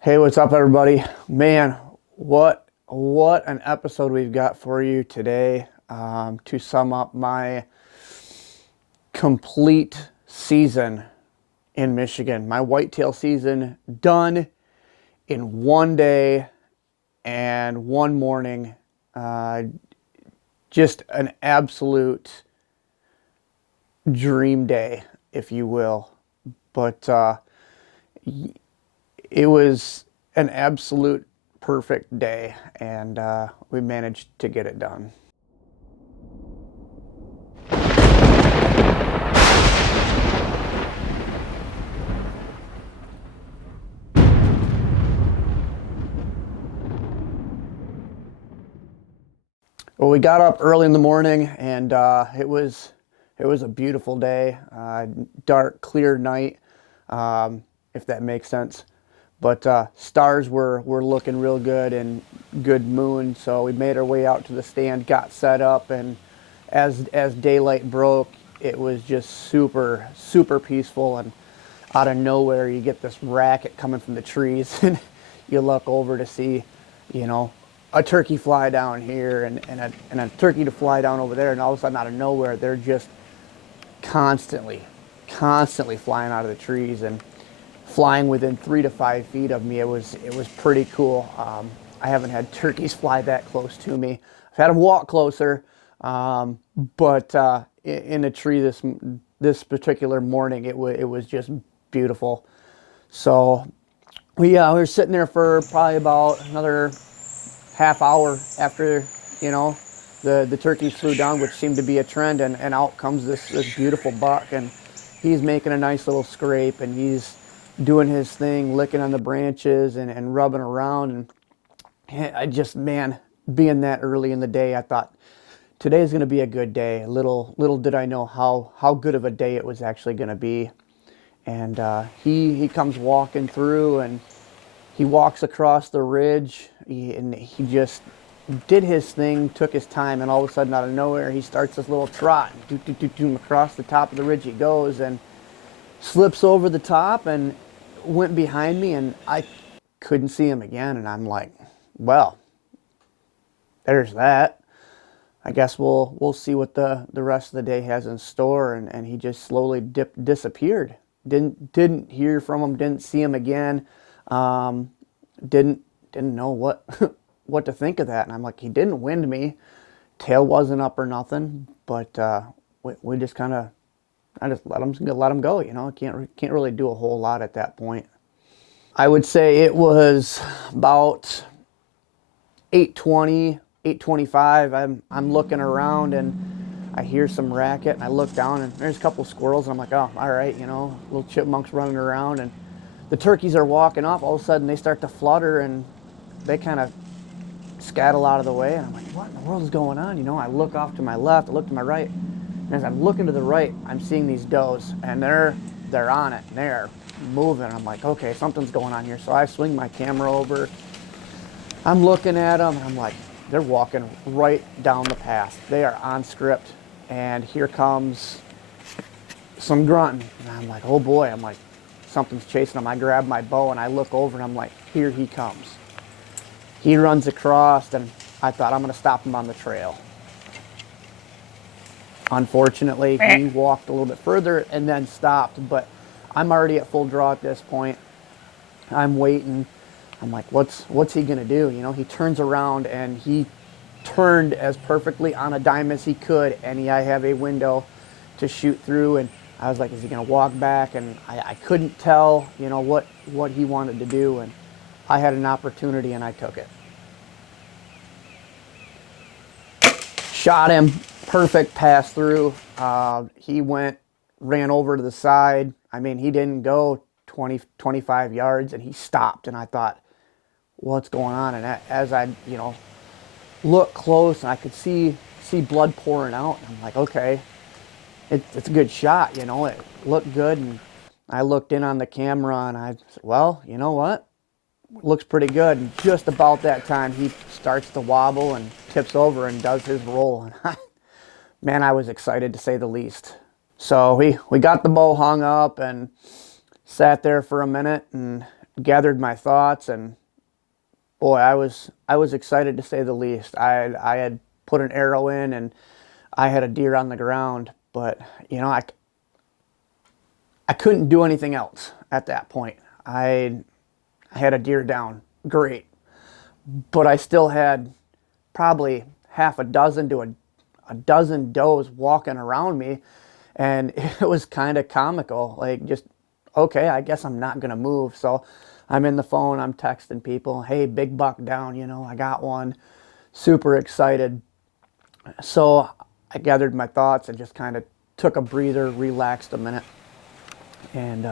Hey, what's up, everybody? Man, what an episode we've got for you today. To sum up my complete season in Michigan, my whitetail season done in one day and one morning. Uh, just an absolute dream day, if you will. But it was an absolute perfect day, and we managed to get it done. Well, we got up early in the morning, and it was a beautiful day, dark, clear night, if that makes sense. But stars were looking real good and good moon, so we made our way out to the stand, got set up, and as daylight broke, it was just super peaceful. And out of nowhere, you get this racket coming from the trees, and you look over to see, you know, a turkey fly down here and a turkey to fly down over there, and all of a sudden, out of nowhere, they're just constantly, constantly flying out of the trees and flying within 3 to 5 feet of me. It was pretty cool. I haven't had turkeys fly that close to me. I've had them walk closer, but in a tree this particular morning, it was just beautiful. So we were sitting there for probably about another half hour after the turkeys flew down, which seemed to be a trend, and out comes this beautiful buck, and he's making a nice little scrape, and he's doing his thing, licking on the branches and rubbing around. And I just, man, being that early in the day, I thought today's going to be a good day. Little did I know how good of a day it was actually going to be. And he comes walking through, and he walks across the ridge, and he just did his thing, took his time, and all of a sudden, out of nowhere, he starts this little trot. Across the top of the ridge he goes, and slips over the top and went behind me, and I couldn't see him again. And I'm like, well, there's that. I guess we'll see what the rest of the day has in store. And he just slowly disappeared. Didn't hear from him. Didn't see him again. Um, didn't know what what to think of that. And I'm like, he didn't wind me. Tail wasn't up or nothing. But we just kind of I just let him go. I can't really do a whole lot at that point. I would say it was about 8:20, 8:25. I'm looking around, and I hear some racket, and I look down, and there's a couple squirrels, and I'm like, oh, all right, little chipmunks running around, and the turkeys are walking off. All of a sudden, they start to flutter, and they kind of scuttle out of the way, and I'm like, what in the world is going on? I look off to my left, I look to my right, and as I'm looking to the right, I'm seeing these does, and they're on it, and they're moving. I'm like, okay, something's going on here. So I swing my camera over. I'm looking at them, and I'm like, they're walking right down the path. They are on script, and here comes some grunting, and I'm like, oh boy. I'm like, something's chasing them. I grab my bow, and I look over, and I'm like, here he comes. He runs across, and I thought, I'm going to stop him on the trail. Unfortunately, he walked a little bit further and then stopped, but I'm already at full draw at this point. I'm waiting. I'm like, what's he gonna do? He turns around, and he turned as perfectly on a dime as he could, and I have a window to shoot through. And I was like, is he gonna walk back? And I couldn't tell, what he wanted to do, and I had an opportunity, and I took it. Shot him, perfect pass through. He ran over to the side. I mean, he didn't go 20, 25 yards, and he stopped. And I thought, what's going on? And as I, looked close, and I could see blood pouring out, and I'm like, okay, it's a good shot. It looked good. And I looked in on the camera, and I said, well, you know what? Looks pretty good. And just about that time, he starts to wobble and tips over and does his roll. And man, I was excited, to say the least. So we got the bow hung up and sat there for a minute, and gathered my thoughts, and boy, I was excited to say the least. I had put an arrow in, and I had a deer on the ground, but you know, I couldn't do anything else at that point. I had a deer down, great, but I still had probably half a dozen to a dozen does walking around me, and it was kind of comical. Like, just okay, I guess I'm not gonna move. So I'm in the phone, I'm texting people, hey, big buck down, you know, I got one. Super excited. So I gathered my thoughts and just kind of took a breather, relaxed a minute, and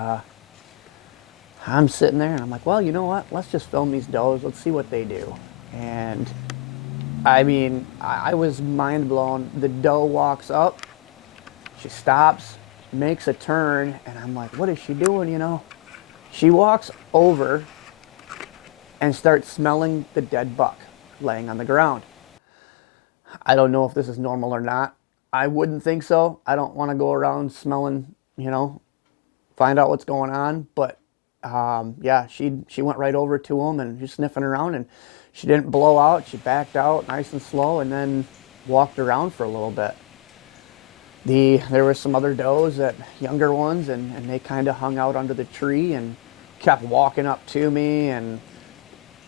I'm sitting there and I'm like, well, you know what? Let's just film these does. Let's see what they do. And I mean, I was mind blown. The doe walks up, she stops, makes a turn, and I'm like, what is she doing, you know? She walks over and starts smelling the dead buck laying on the ground. I don't know if this is normal or not. I wouldn't think so. I don't want to go around smelling, you know, find out what's going on. But yeah, she went right over to him and just sniffing around, and she didn't blow out. She backed out nice and slow, and then walked around for a little bit. There were some other does, that younger ones, and they kind of hung out under the tree and kept walking up to me and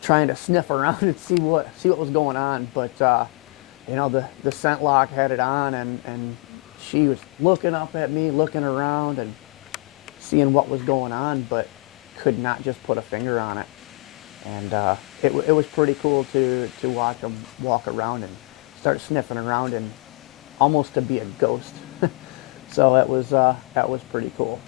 trying to sniff around and see what was going on. But you know, the scent lock had it on, and she was looking up at me, looking around and seeing what was going on, but could not just put a finger on it. And it was pretty cool to watch them walk around and start sniffing around, and almost to be a ghost. So that was pretty cool.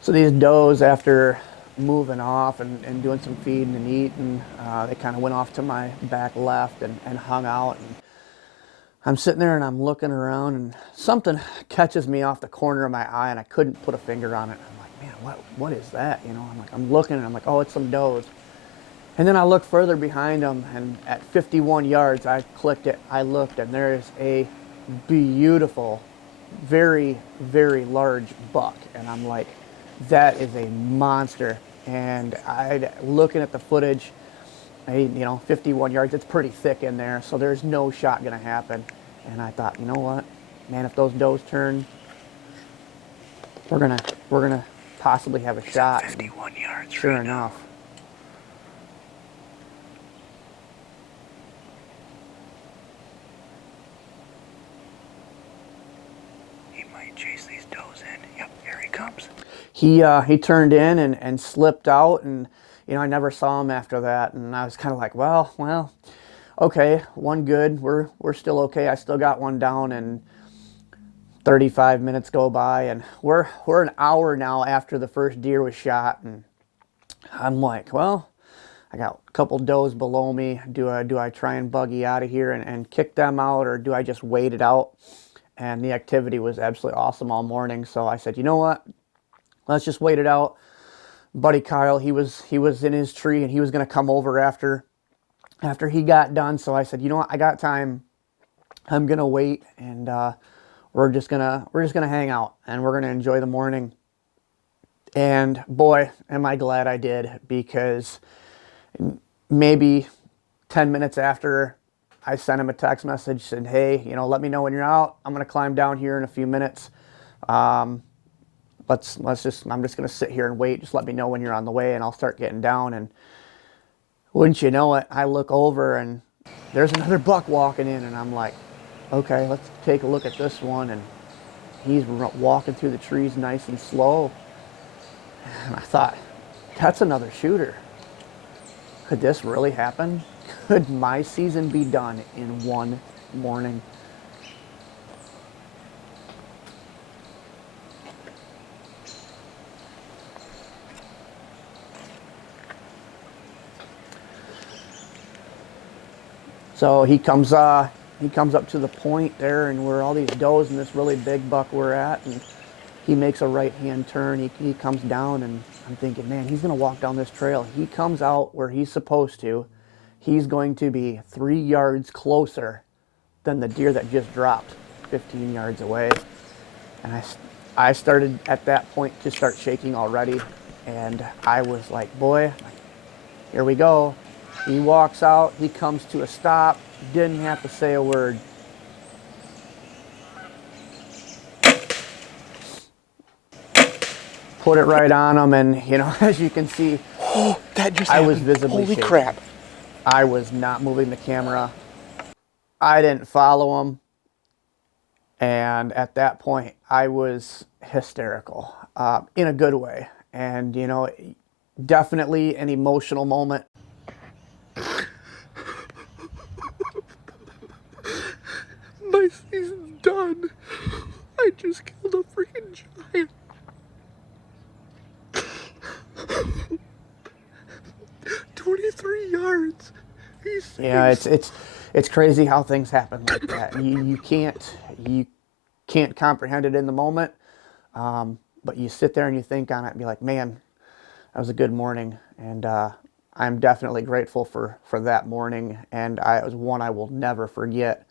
So these does, after moving off and doing some feeding and eating, they kind of went off to my back left and hung out. And I'm sitting there and I'm looking around, and something catches me off the corner of my eye, and I couldn't put a finger on it. I'm like, man, what is that? You know, I'm looking and I'm like, oh, it's some does. And then I look further behind them, and at 51 yards, I clicked it. I looked, and there is a beautiful, very, very large buck. And I'm like, that is a monster. And I, looking at the footage, you know, 51 yards, it's pretty thick in there, so there's no shot gonna happen. And I thought, you know what, man, if those does turn, we're gonna possibly have a shot. 51 yards. Sure right enough. Now. He might chase these does in. Yep, here he comes. He turned in and slipped out, and you know, I never saw him after that. And I was kind of like, well, okay, one good. We're still okay. I still got one down, and 35 minutes go by, and we're an hour now after the first deer was shot, and I'm like, well, I got a couple does below me. Do I try and buggy out of here and kick them out, or do I just wait it out? And the activity was absolutely awesome all morning, so I said, you know what? Let's just wait it out. Buddy Kyle, he was in his tree, and he was going to come over after he got done. So I said, you know what? I got time. I'm going to wait, and we're just gonna hang out, and we're gonna enjoy the morning. And boy, am I glad I did, because maybe 10 minutes after, I sent him a text message saying, hey, you know, let me know when you're out. I'm gonna climb down here in a few minutes. I'm just gonna sit here and wait. Just let me know when you're on the way, and I'll start getting down. And wouldn't you know it, I look over, and there's another buck walking in, and I'm like, okay, let's take a look at this one. And he's walking through the trees nice and slow. And I thought, that's another shooter. Could this really happen? Could my season be done in one morning? So he comes up to the point there, and where all these does and this really big buck we're at, and He makes a right-hand turn. He comes down, and I'm thinking, man, he's going to walk down this trail. He comes out where he's supposed to. He's going to be 3 yards closer than the deer that just dropped 15 yards away. And I started at that point to start shaking already. And I was like, boy, here we go. He walks out. He comes to a stop. Didn't have to say a word. Put it right on him, and as you can see, Oh, that just I happened. was visibly Holy shaking. crap. I was not moving the camera. I didn't follow him, and at that point, I was hysterical, in a good way, and definitely an emotional moment. My season's done. I just killed a freaking giant. 23 yards. Yeah, it's crazy how things happen like that. You can't comprehend it in the moment, but you sit there and you think on it and be like, man, that was a good morning, and I'm definitely grateful for that morning, and it was one I will never forget.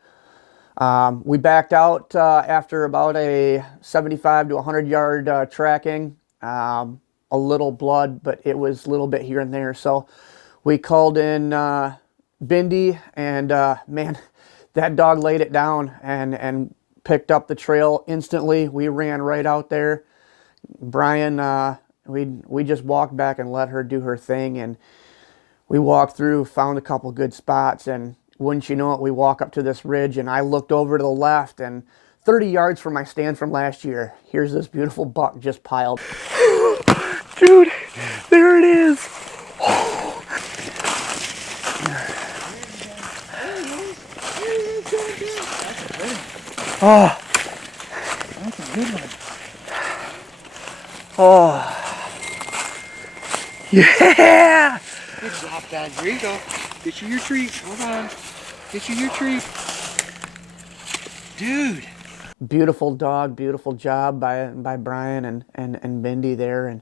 We backed out after about a 75 to 100 yard tracking. A little blood, but it was a little bit here and there. So we called in Bindi, and man, that dog laid it down and picked up the trail instantly. We ran right out there. Brian, we just walked back and let her do her thing, and we walked through, found a couple good spots, and wouldn't you know it, we walk up to this ridge, and I looked over to the left, and 30 yards from my stand from last year, here's this beautiful buck just piled. Dude, there it is. Oh. That's a good one. Oh. Yeah. Good job, Dad. Here you go. Get you your treat. Hold on. Get you your treat. Dude. Beautiful dog, beautiful job by Brian and Bindi there, and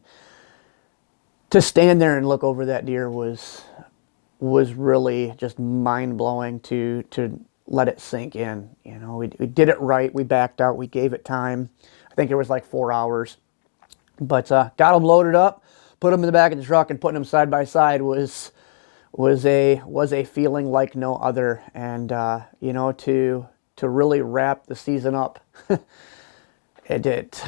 to stand there and look over that deer was really just mind blowing to let it sink in. We did it right. We backed out. We gave it time. I think it was like 4 hours, but got them loaded up, put them in the back of the truck, and putting them side by side was a feeling like no other. And to really wrap the season up, it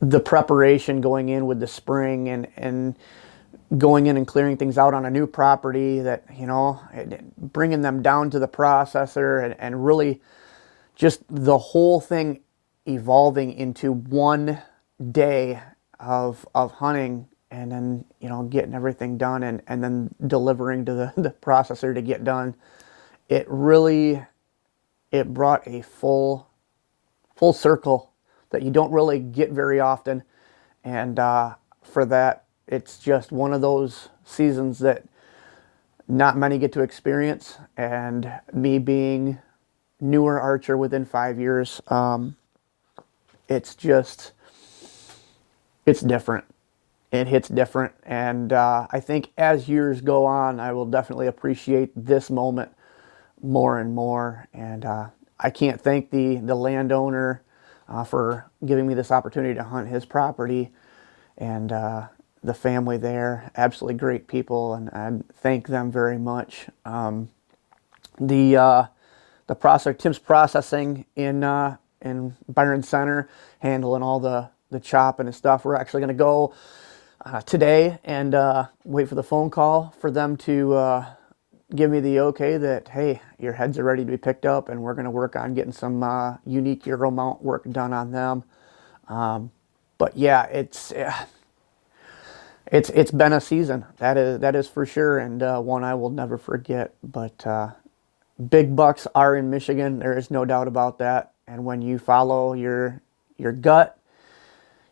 the preparation going in with the spring and going in and clearing things out on a new property, that bringing them down to the processor, and really just the whole thing evolving into one day of hunting, and then getting everything done, and then delivering to the processor to get done. It brought a full circle that you don't really get very often, and for that, it's just one of those seasons that not many get to experience. And me being newer archer within 5 years, it's different. It hits different, and I think as years go on, I will definitely appreciate this moment more and more. And I can't thank the landowner for giving me this opportunity to hunt his property, and the family there, absolutely great people, and I thank them very much. The processor, Tim's Processing in Byron Center, handling all the chopping and stuff. We're actually going to go today and wait for the phone call for them to give me the okay that, hey, your heads are ready to be picked up, and we're going to work on getting some unique Euro mount work done on them. But yeah, it's been a season, that is for sure, and one I will never forget. But big bucks are in Michigan. There is no doubt about that. And when you follow your gut,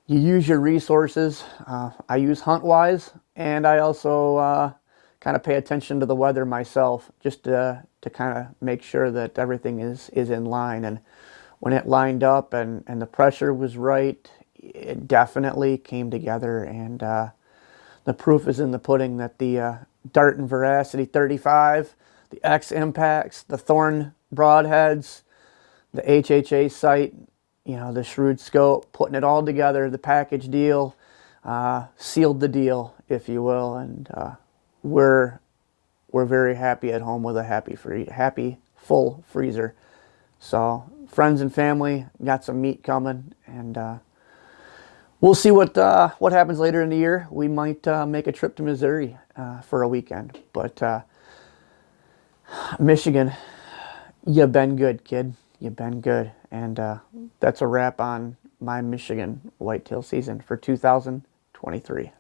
you use your resources. I use HuntWise, and I also kind of pay attention to the weather myself, just to kind of make sure that everything is in line. And when it lined up and the pressure was right, it definitely came together. And the proof is in the pudding that the Dart and Veracity 35, the X Impacts, the Thorn Broadheads, the HHA sight, the Shrewd Scope, putting it all together, the package deal, sealed the deal, if you will. And we're very happy at home with a happy full freezer. So friends and family got some meat coming, and we'll see what happens later in the year. We might make a trip to Missouri for a weekend, but Michigan, you've been good, kid. You've been good, and that's a wrap on my Michigan whitetail season for 2023.